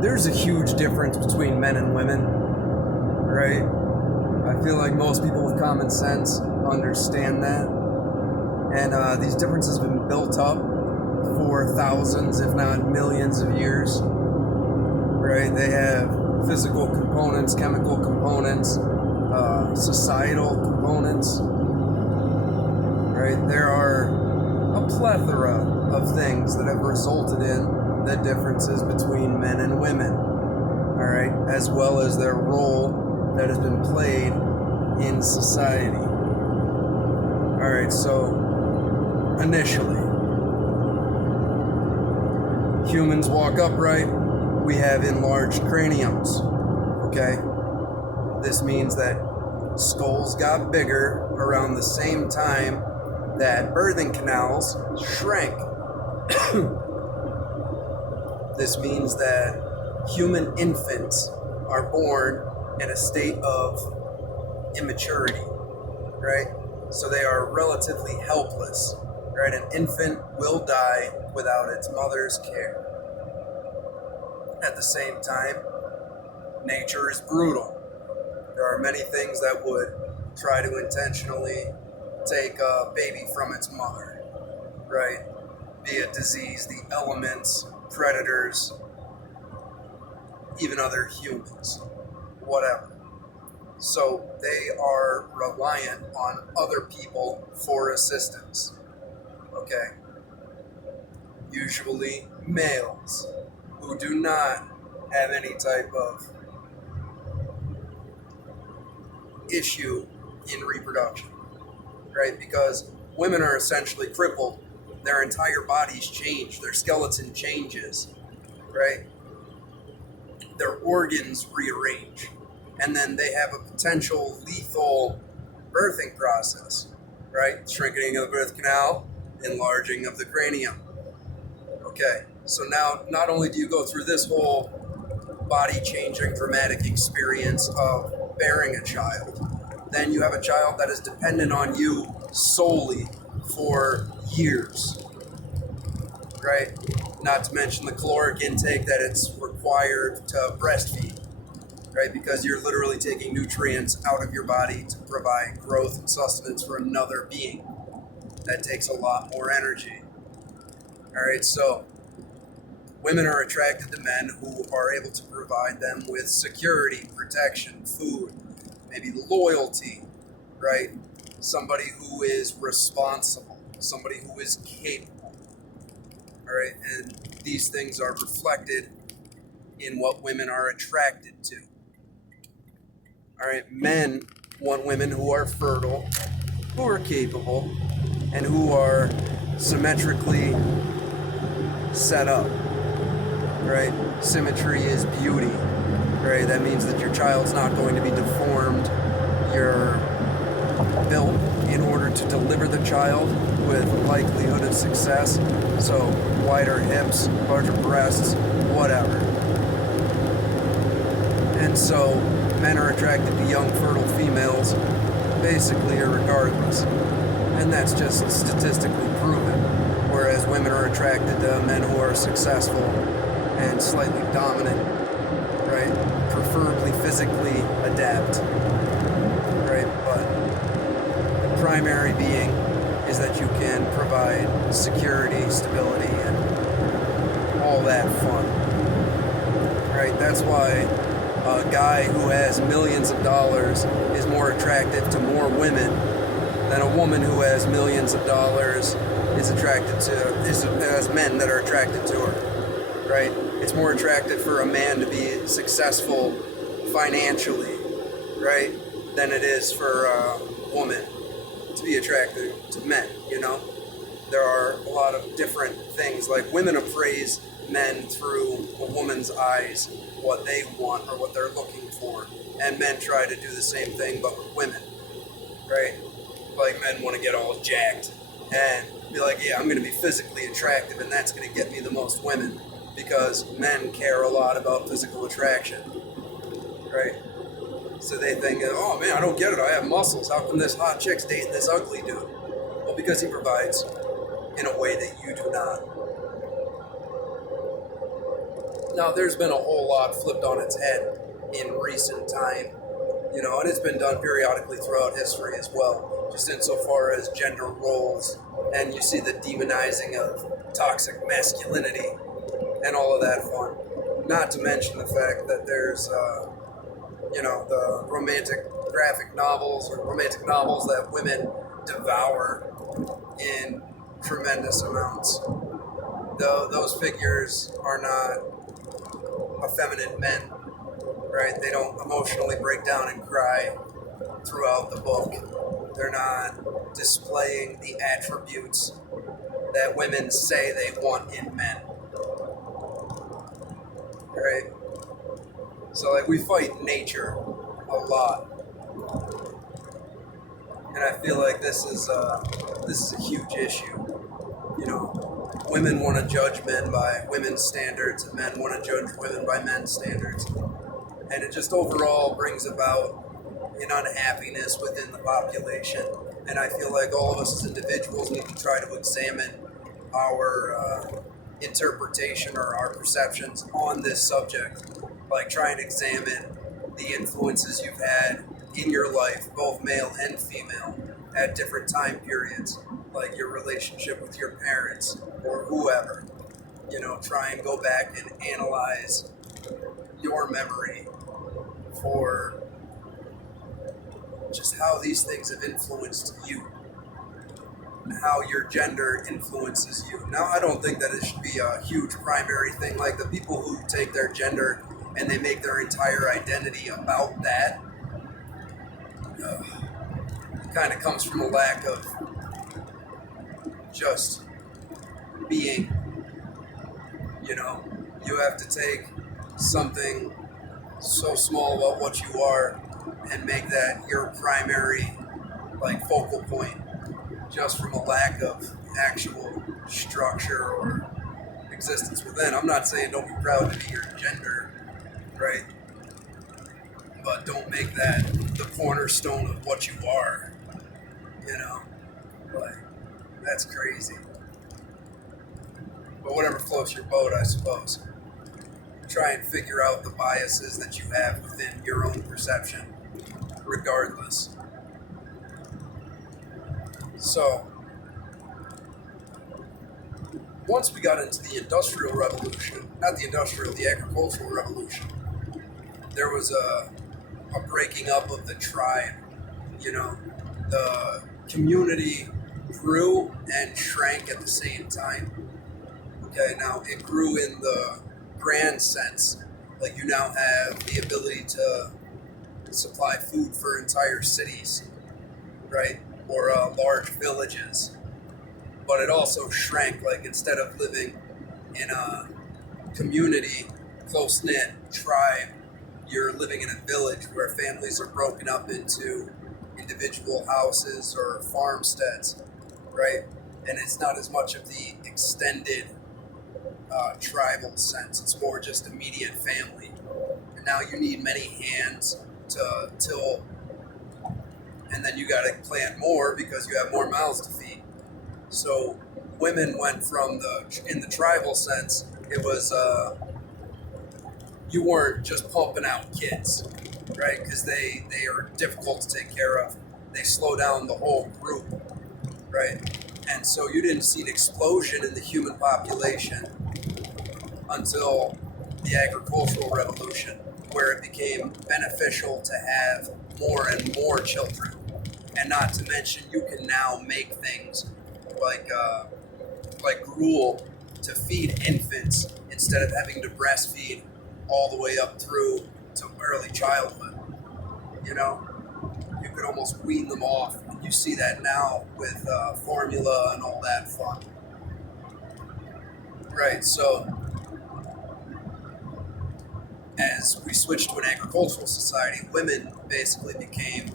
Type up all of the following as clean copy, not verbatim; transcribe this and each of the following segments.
there's a huge difference between men and women, right? I feel like most people with common sense understand that. And these differences have been built up for thousands, if not millions of years, right? They have physical components, chemical components, societal components, right? There are a plethora of things that have resulted in the differences between men and women, all right, as well as their role that has been played in society. All right, so initially, humans walk upright, we have enlarged craniums, okay? This means that skulls got bigger around the same time that birthing canals shrank. This means that human infants are born in a state of immaturity, right? So they are relatively helpless, right? An infant will die without its mother's care. At the same time, nature is brutal. There are many things that would try to intentionally take a baby from its mother, right? Be it disease, the elements, predators, even other humans, whatever. So they are reliant on other people for assistance, okay? Usually males who do not have any type of issue in reproduction, right? Because women are essentially crippled. Their entire bodies change. Their skeleton changes, right? Their organs rearrange. And then they have a potential lethal birthing process, right? Shrinking of the birth canal, enlarging of the cranium. Okay, so now not only do you go through this whole body-changing dramatic experience of bearing a child, then you have a child that is dependent on you solely for years, right? Not to mention the caloric intake that it's required to breastfeed, right? Because you're literally taking nutrients out of your body to provide growth and sustenance for another being. That takes a lot more energy. All right, so women are attracted to men who are able to provide them with security, protection, food, maybe loyalty, right? Somebody who is responsible, somebody who is capable, all right? And these things are reflected in what women are attracted to. All right, men want women who are fertile, who are capable, and who are symmetrically set up, right? Symmetry is beauty, right? That means that your child's not going to be deformed. You're built in order to deliver the child with likelihood of success. So wider hips, larger breasts, whatever. And so men are attracted to young, fertile females, basically irregardless. And that's just statistically proven. Whereas women are attracted to men who are successful and slightly dominant, right? Preferably physically adept, right? But the primary being is that you can provide security, stability, and all that fun, right? That's why a guy who has millions of dollars is more attractive to more women than a woman who has millions of dollars is has men that are attracted to her, right? It's more attractive for a man to be successful financially, right, than it is for a woman to be attracted to men, you know? There are a lot of different things, like women appraise men through a woman's eyes, what they want or what they're looking for, and men try to do the same thing but with women, right? Like men want to get all jacked and be like, yeah, I'm going to be physically attractive and that's going to get me the most women, because men care a lot about physical attraction, right? So they think, oh man, I don't get it, I have muscles, how come this hot chick's dating this ugly dude? Well, because he provides in a way that you do not. Now, there's been a whole lot flipped on its head in recent time, and it's been done periodically throughout history as well, just insofar as gender roles, and you see the demonizing of toxic masculinity and all of that fun. Not to mention the fact that there's, the romantic graphic novels or romantic novels that women devour in tremendous amounts. Though those figures are not effeminate men, right? They don't emotionally break down and cry throughout the book. They're not displaying the attributes that women say they want in men, right? So, like, we fight nature a lot, and I feel like this is a huge issue. Women want to judge men by women's standards, and men want to judge women by men's standards, and it just overall brings about an unhappiness within the population. And I feel like all of us as individuals need to try to examine our interpretation or our perceptions on this subject. Like, try and examine the influences you've had in your life, both male and female, at different time periods, like your relationship with your parents or whoever. Try and go back and analyze your memory for just how these things have influenced you and how your gender influences you. Now, I don't think that it should be a huge primary thing. Like, the people who take their gender and they make their entire identity about that kind of comes from a lack of just being. You have to take something so small about what you are and make that your primary, like, focal point, just from a lack of actual structure or existence within. I'm not saying don't be proud to be your gender, right? But don't make that the cornerstone of what you are, Like, that's crazy. But whatever floats your boat, I suppose. Try and figure out the biases that you have within your own perception, regardless. So, once we got into the Industrial Revolution, the Agricultural Revolution, there was a breaking up of the tribe. The community grew and shrank at the same time. Okay, now it grew in the grand sense. Like, you now have the ability to supply food for entire cities, right? Or large villages. But it also shrank. Like, instead of living in a community, close-knit tribe, you're living in a village where families are broken up into individual houses or farmsteads, right? And it's not as much of the extended tribal sense. It's more just immediate family. And now you need many hands to till, and then you got to plant more because you have more mouths to feed. So women went from in the tribal sense, it was you weren't just pumping out kids, right? Because they are difficult to take care of. They slow down the whole group, right? And so you didn't see an explosion in the human population until the agricultural revolution, where it became beneficial to have more and more children. And not to mention, you can now make things like gruel to feed infants instead of having to breastfeed all the way up through to early childhood. You could almost wean them off. And you see that now with formula and all that fun. Right, so as we switched to an agricultural society, women basically became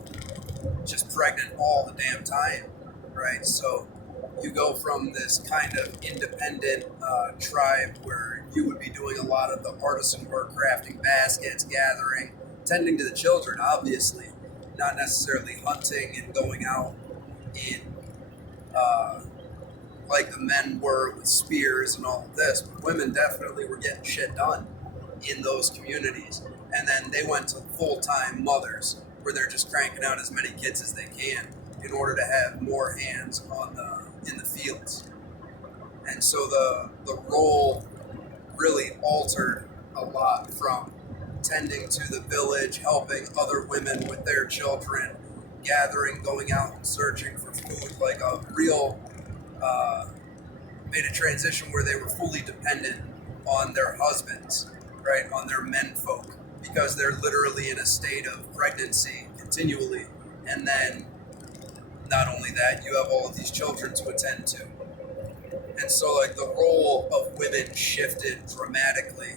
just pregnant all the damn time, right? So you go from this kind of independent tribe where you would be doing a lot of the artisan work, crafting baskets, gathering, tending to the children, obviously, not necessarily hunting and going out in like the men were with spears and all of this. But women definitely were getting shit done. in those communities. And then they went to full-time mothers where they're just cranking out as many kids as they can in order to have more hands on in the fields. And so the role really altered a lot from tending to the village, helping other women with their children, gathering, going out and searching for food, like a real made a transition where they were fully dependent on their husbands, right, on their menfolk, because they're literally in a state of pregnancy continually. And then not only that, you have all of these children to attend to. And so like the role of women shifted dramatically.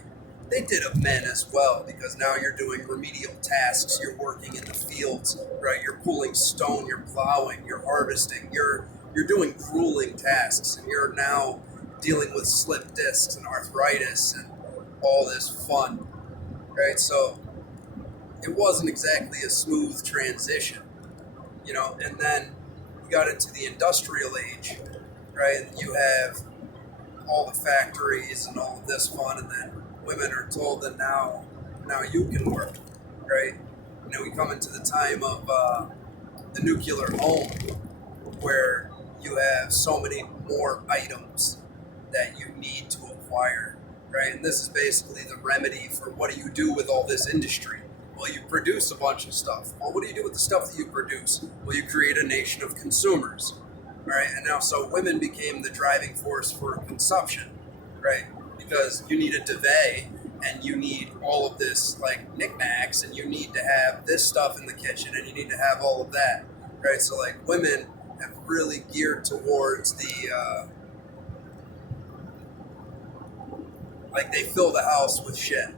They did of men as well, because now you're doing remedial tasks, you're working in the fields, right? You're pulling stone, you're plowing, you're harvesting, you're doing grueling tasks, and you're now dealing with slip discs and arthritis and all this fun, right? So it wasn't exactly a smooth transition, you know. And then you got into the industrial age, right? And you have all the factories and all of this fun, and then women are told that now you can work, right? You know, we come into the time of the nuclear home, where you have so many more items that you need to acquire, right? And this is basically the remedy for what do you do with all this industry? Well, you produce a bunch of stuff. Well, what do you do with the stuff that you produce? Well, you create a nation of consumers, right? And now, so women became the driving force for consumption, right? Because you need a duvet, and you need all of this like knickknacks, and you need to have this stuff in the kitchen, and you need to have all of that, right? So like women have really geared towards the like they fill the house with shit.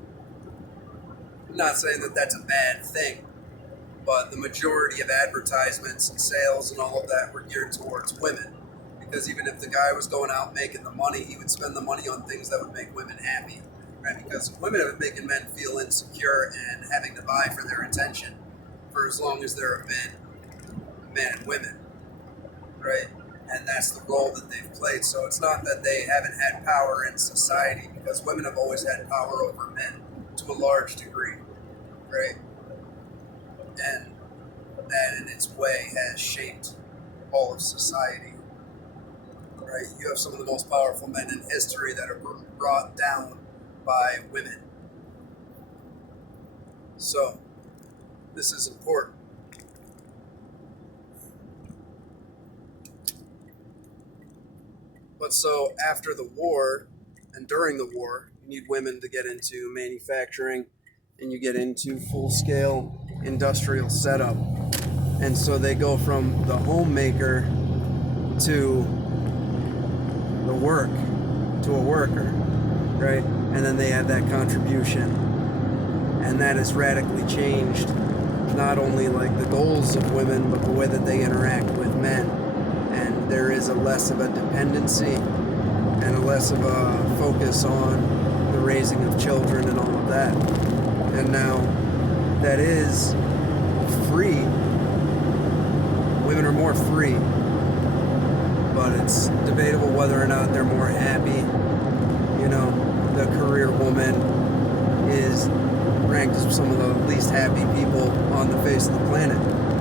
I'm not saying that that's a bad thing, but the majority of advertisements and sales and all of that were geared towards women. Because even if the guy was going out making the money, he would spend the money on things that would make women happy, right? Because women have been making men feel insecure and having to vie for their attention for as long as there have been men and women, right? And that's the role that they've played. So it's not that they haven't had power in society, because women have always had power over men to a large degree, right? And that in its way has shaped all of society. Right? You have some of the most powerful men in history that are brought down by women. So, this is important. But so, after the war and during the war, you need women to get into manufacturing, and you get into full-scale industrial setup. And so they go from the homemaker to the work, to a worker, right? And then they have that contribution, and that has radically changed not only like the goals of women, but the way that they interact with men. And there is a less of a dependency and a less of a focus on the raising of children and all of that. And now that is free. Women are more free, but it's debatable whether or not they're more happy. You know, the career woman is ranked as some of the least happy people on the face of the planet.